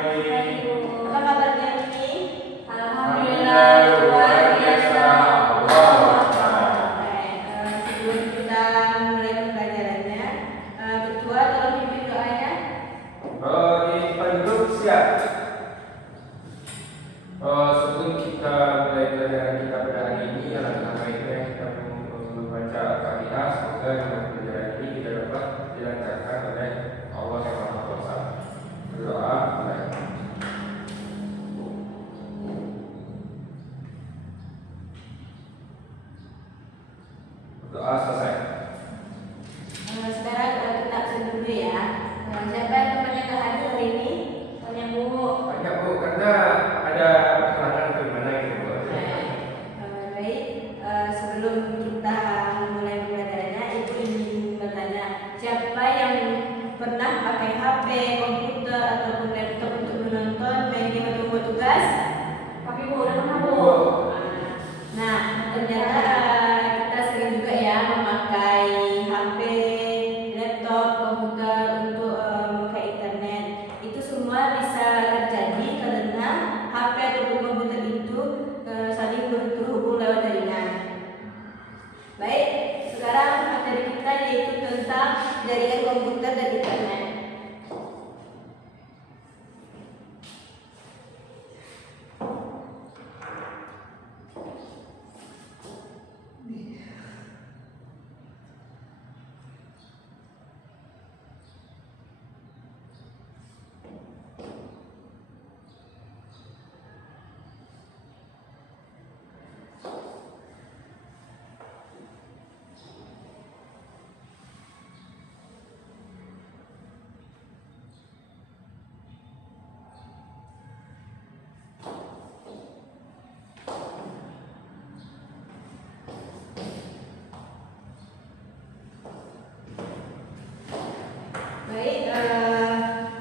Hai Bu. Apa kabarnya ini? Alhamdulillah luar biasa. Allahu Akbar. Sebelum kita mulai pembelajarannya, Ketua tolong pimpin doanya. Di penduduk siap. Sebelum kita mulai pelajaran kita pada hari ini, alangkah baiknya kita membaca Al-Fatihah. Semoga dalam pelajaran ini kita dapat dilancarkan oleh Allah yang Maha Kuasa. Berdoa. Doa selesai. Sekarang kita absen dulu ya. Siapa yang temannya nggak hadir hari ini? Tanya Bu. Banyak Bu, karena ada perhelatan ke mana gitu Bu. Baik, sebelum kita mulai pembelajarannya, Ibu ingin bertanya, siapa yang pernah pakai HP, komputer ataupun laptop untuk menonton, main game atau membuat tugas? Pakai Bu, udah pernah Bu. Nah, ternyata kita sering juga ya memakai HP, laptop, komputer untuk memakai internet. Itu semua bisa terjadi karena HP ataupun komputer itu saling terhubung lewat jaringan. Baik, sekarang materi kita yaitu tentang jaringan komputer dan internet. Baik,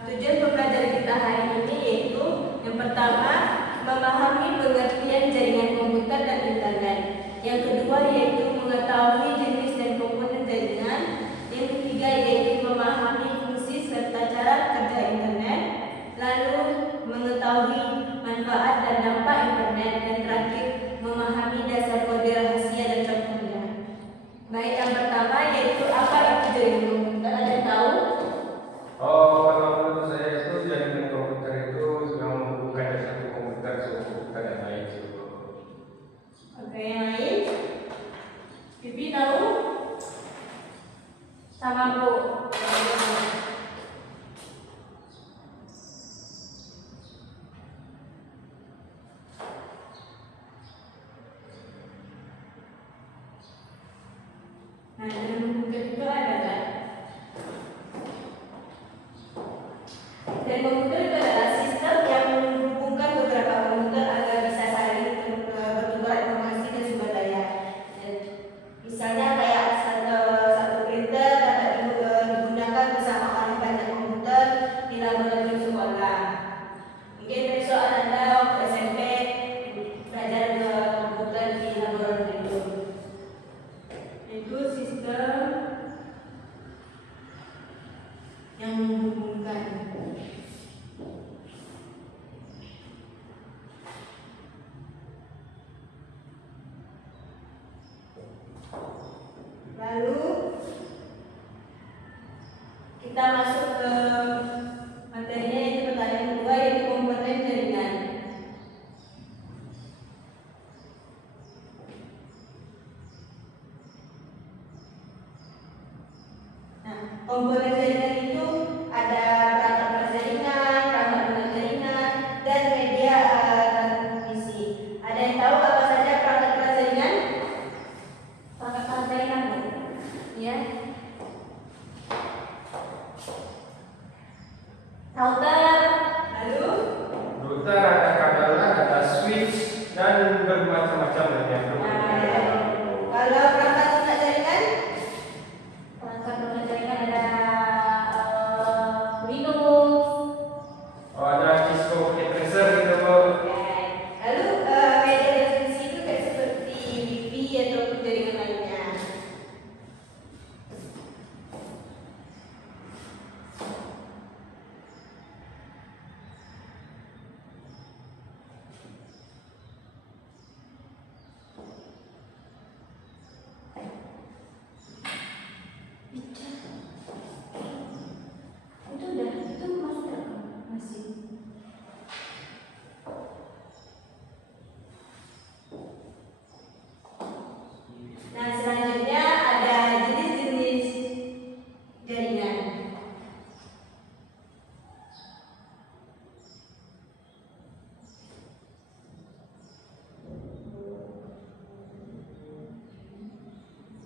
tujuan pembelajaran kita hari ini yaitu yang pertama memahami pengertian jaringan komputer dan internet. Yang kedua yaitu mengetahui jenis dan komponen jaringan. Yang ketiga yaitu memahami fungsi serta cara kerja internet. Lalu mengetahui manfaat dan dampak internet, dan terakhir memahami dasar kode rahasia dan contohnya. Baik, yang pertama yaitu apa itu jaringan komputer? Ada yang tahu? Kalau menurut saya itu jaringan komputer itu yang menghubungkan satu komputer ke komputer yang lain gitu. Oke, yang lain? Pipi tahu? Sama Bu.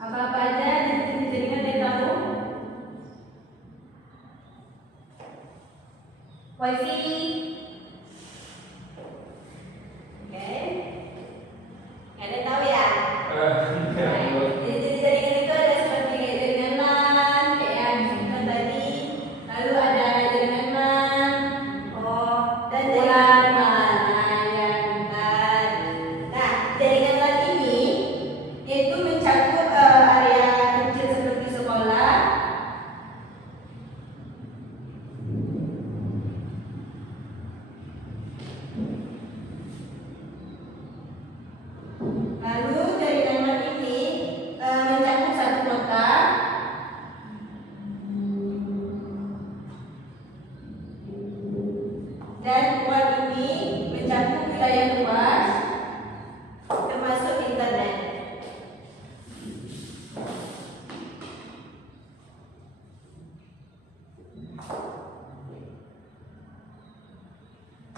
Apa-apa aja di jaringan dari kamu? Wifi. Oke. Nggak ada yang tahu ya? Enggak, Bu. Jadi jaringan itu ada seperti jaringan LAN, kayak yang disebutkan tadi. Lalu ada jaringan LAN, Oh, dan jaringan WAN. Nah, ya, bukan. Nah, jaringan LAN ini itu mencakup area kecil seperti sekolah. Lalu jaringan LAN ini mencakup satu kota. Dan WAN ini mencakup wilayah luas termasuk internet.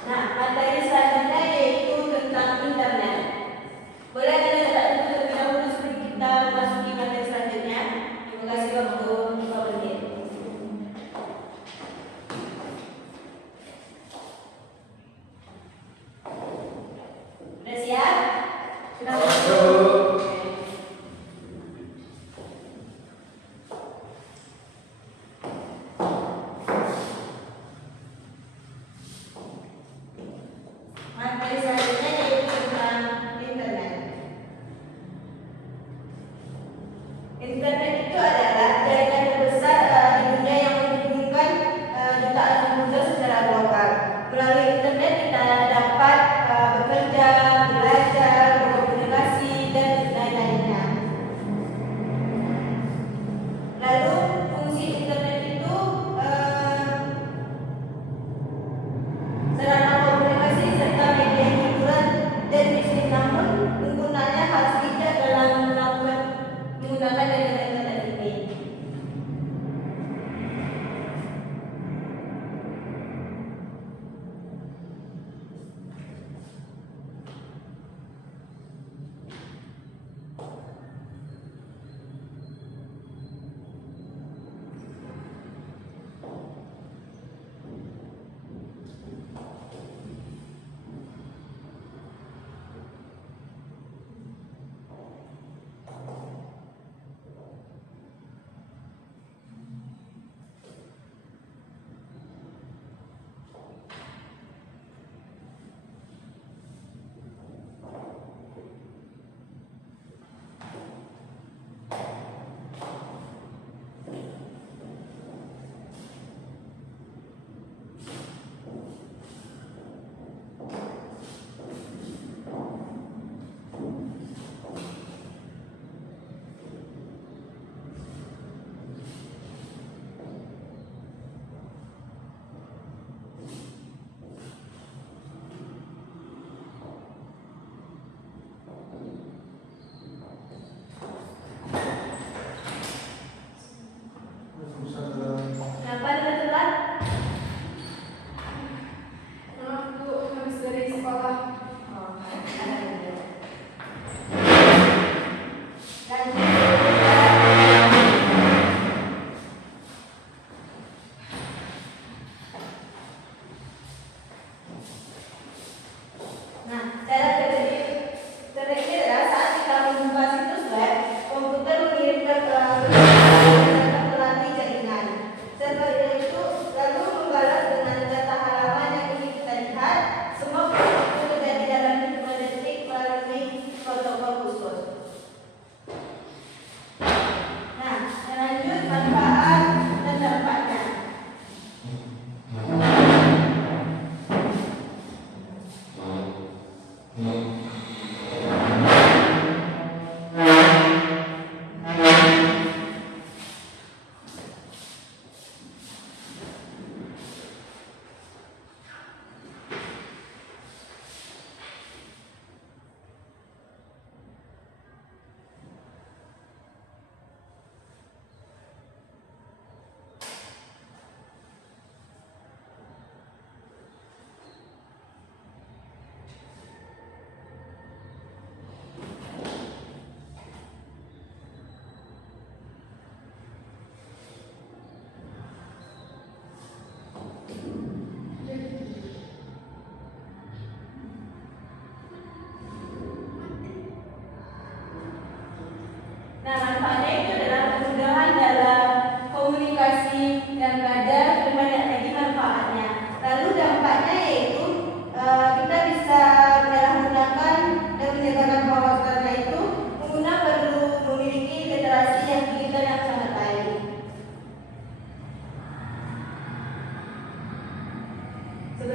Nah, materi selanjutnya yaitu tentang internet. Boleh Anda catat dulu terlebih dahulu sebelum kita memasuki materi selanjutnya. Terima kasih waktu 5 menit. Sudah siap? Sudah Awas, siap? Bu.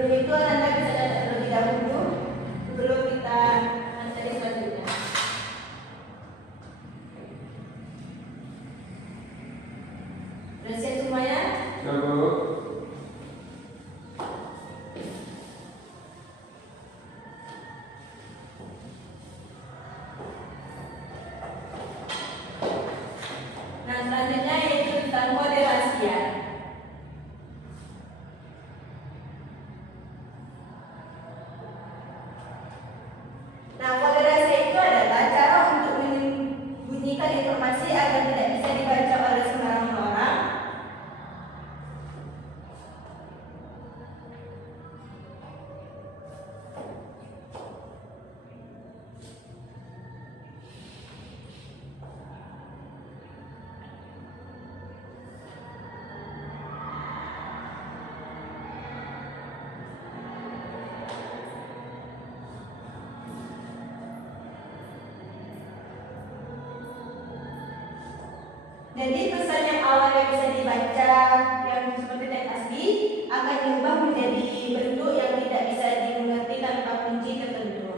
Sebelum itu Ananda bisa catat terlebih dahulu sebelum kita materi selanjutnya. Sudah siap semuanya? Sudah, Bu. Nah, selanjutnya yaitu tentang kode rahasia. Nah, kode rahasia itu adalah cara untuk menyembunyikan informasi agar tidak bisa dibaca oleh sembarang orang. Jadi pesan yang awalnya bisa dibaca yang seperti teks asli akan diubah menjadi bentuk yang tidak bisa dimengerti tanpa kunci tertentu.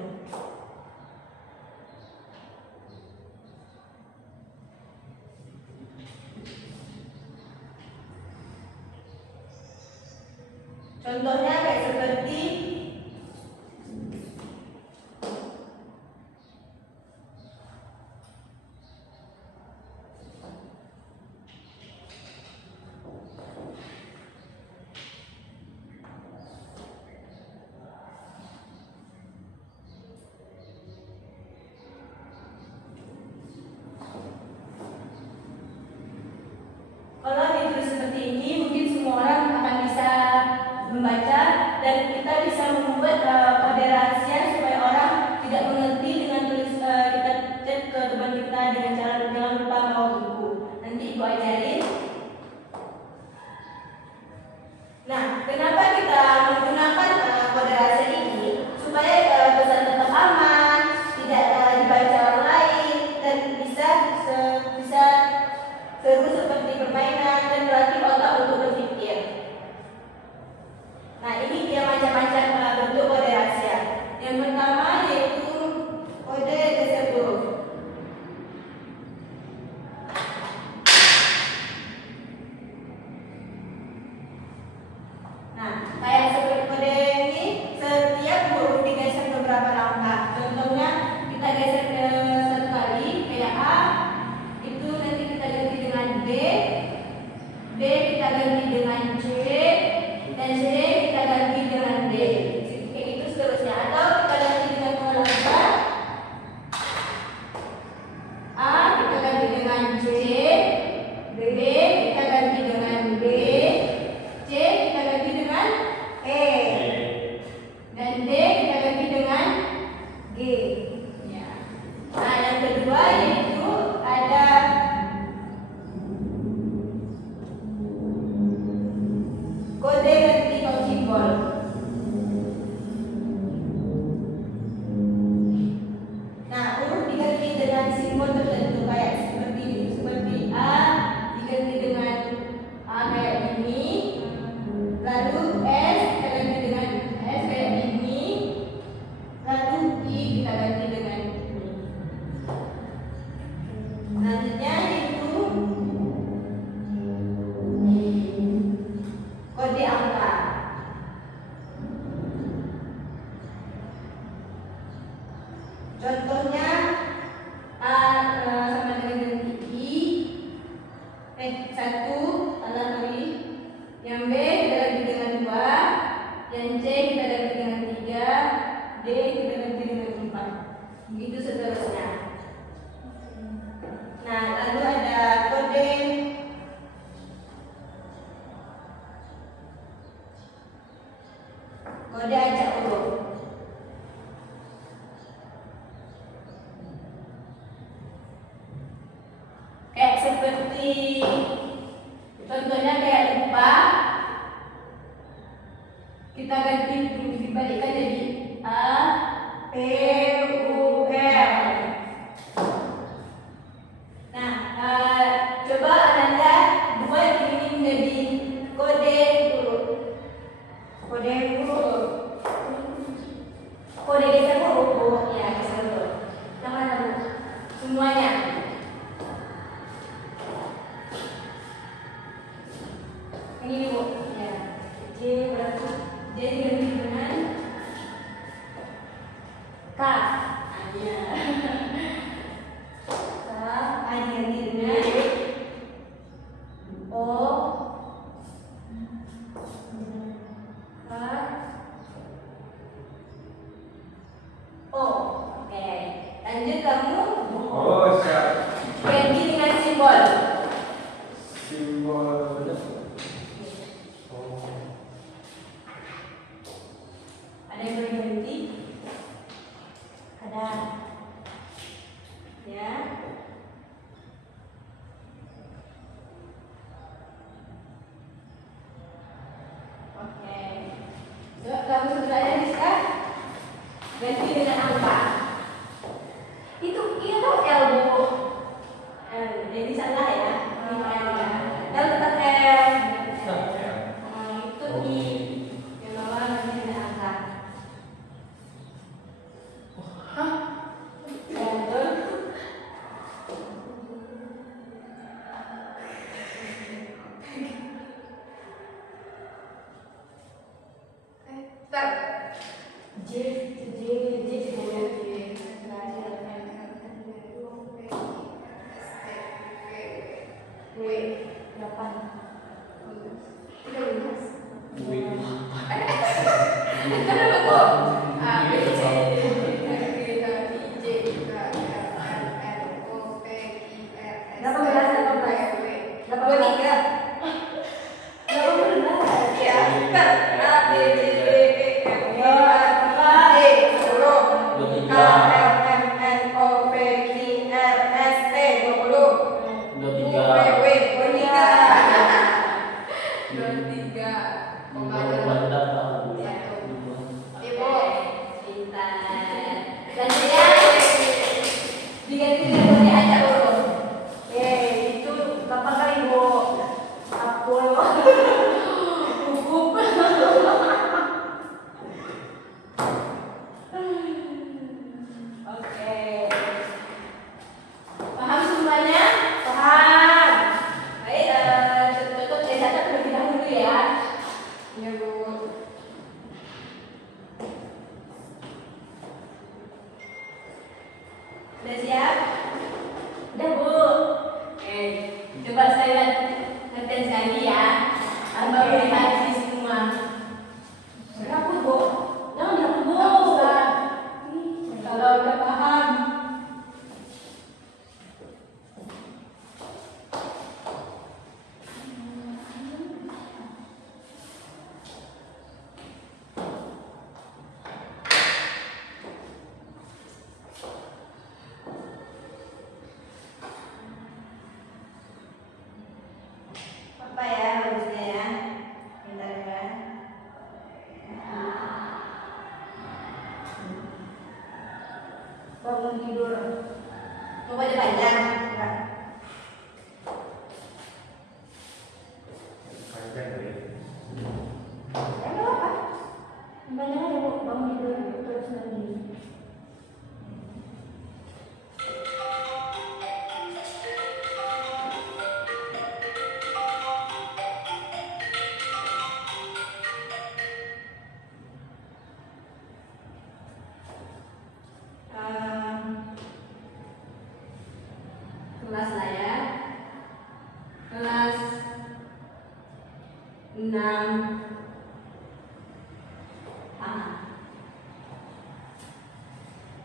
Contohnya kayak seperti kalau ditulis seperti ini, mungkin semua orang akan bisa membaca dan kita bisa membuat kode rahasia supaya orang tidak mengerti dengan kita chat ke teman kita dengan cara jangan lupa bawa buku. Nanti Ibu ajarin. Nah, kenapa kita menggunakan kode rahasia ini? Supaya pesan tetap aman, tidak dibaca orang lain dan bisa seru seperti permainan dan melatih otak untuk berpikir. Nah, ini dia macam-macam bentuk kode rahasia. Yang pertama yaitu kode geser huruf. Nah, kayak seperti kode ini, setiap huruf digeser beberapa langkah. Contohnya kita geser ke satu kali, kayak A, itu nanti kita ganti dengan B kita ganti dengan C, dan C kita ganti dengan D. Kayak gitu seterusnya. Atau kita ganti dengan pola lomba. A kita ganti dengan C, B kita ganti dengan D, C kita ganti dengan E, dan D kita ganti dengan G. Ya. Nah, yang kedua yaitu ada kode vertikal simbol. Nah, huruf diganti dengan simbol tertentu kayak seperti A diganti dengan A kayak ini, lalu S kita ganti dengan S kayak ini, lalu I kita ganti dengan ini. Selanjutnya itu kode angka. Contohnya A sama dengan I, 1, salah sorry. Yang B kita ganti dengan 2, yang C kita ganti dengan 3, D kita ganti dengan 4. Begitu seterusnya. Nah, lalu ada kode acak huruf. Kayak seperti contohnya kayak lupa, kita ganti dibalikkan jadi A P U R. Nah, coba Ananda buat ini menjadi kode huruf. Kode huruf. Lanjut kamu. Oh, siap. Ganti dengan simbol. Simbol. Oh. Ada yang boleh ganti? Ada. Ya. Oke. Coba kamu sebenarnya bisa ganti dengan angka. Itu tuh L, Bu. Jadi salah ya. Ini L ya. L tetap L. Itu I. Yang bawah ganti dengan angka. Ya, betul. J sebenarnya W 8. Diganti dengan body aja dulu. Itu 8 kali, Bu. Apul. Cukup. Oke. Paham semuanya? Paham. Baik, tutup data terlebih dahulu ya. Ya, Bu. Udah siap? Udah, Bu. Oke. Coba saya latihan sekali ya. Abang lihat di semua. Dihapus, Bu. Jangan dihapus, Bu. Kalau udah paham. Apa ya bagusnya ya? Bentar ya. Bangun tidur. Mau baca panjang? Enggak. Panjang kali. Enggak apa-apa. Panjang aja, Bu. Bangun tidur terus nanti. Kelas lah ya. Kelas 6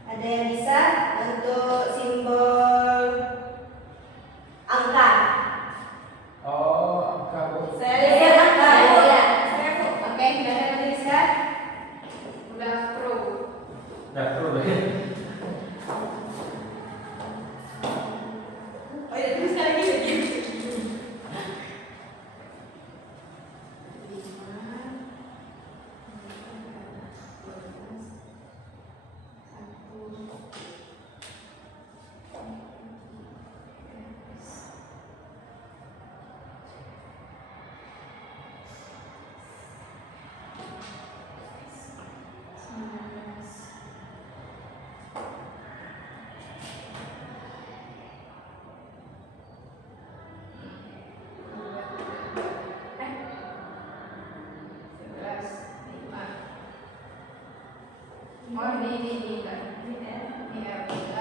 ada yang bisa untuk simbol angka? Oh, kamu. Saya lihat angka ya. Oke, kita bisa. Udah pro. Nah, terus. Oh ya, terus sekali lagi. Oh, ini kan. Ini R12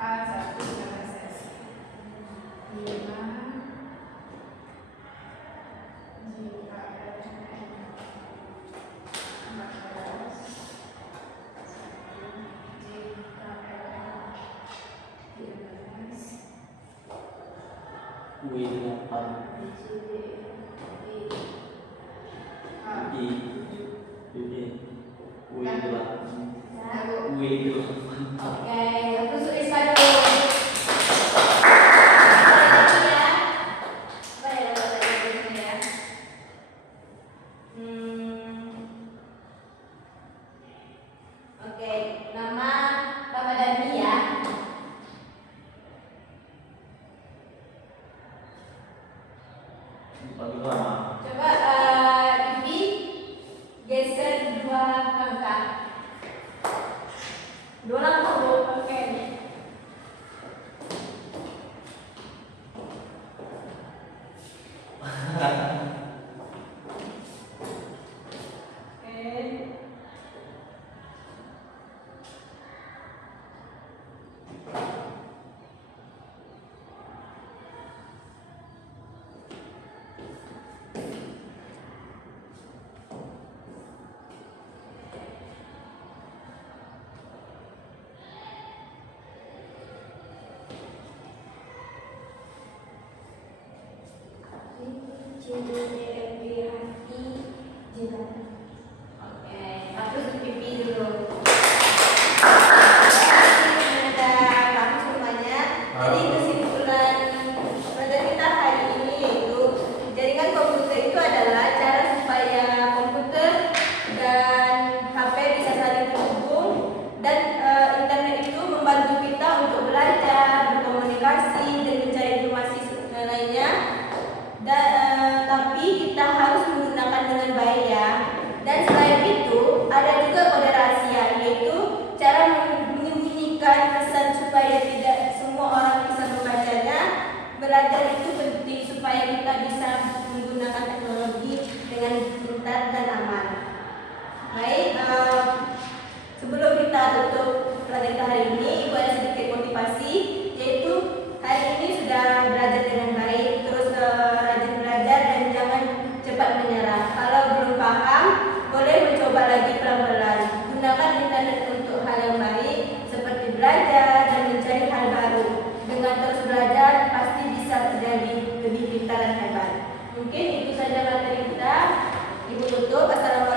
A1 sama SS. 5 JKLM 14 W8 B, C, D, E, F, D D W8 Nah, Bu. W8. Oke, aku tuliskan dulu. Lagi ya. Apa ya kalau saya tulisnya ya? Oke, nama Ramadhani ya. Bagi lama. Coba Vivi geser 2 langkah. 2 langkah Bu. Oke. Oke. C, D, E, F, G, H, I, J, K. Oke, aku pipi dulu. Ada kamu semuanya. Jadi kesimpulan pelajaran kita hari ini yaitu jaringan komputer itu adalah cara supaya komputer dan HP bisa saling terhubung dan internet itu membantu kita untuk belajar, berkomunikasi dan mencari informasi lainnya. Tapi kita harus menggunakan dengan baik ya. Dan selain itu ada juga kode rahasia, yaitu cara menyembunyikan pesan supaya tidak semua orang bisa membacanya. Belajar itu penting supaya kita bisa menggunakan teknologi dengan pintar dan aman. Baik, sebelum kita tutup pelajaran kita hari ini, Ibu ada sedikit motivasi, yaitu hari ini sudah belajar dengan baik, terus rajin belajar dan jangan cepat menyerah. Kalau belum paham, boleh mencoba lagi pelan-pelan. Gunakan internet untuk hal yang baik, seperti belajar dan mencari hal baru. Dengan terus belajar, pasti bisa menjadi lebih pintar dan hebat. Mungkin itu saja materi kita. Ibu tutup. Assalamualaikum.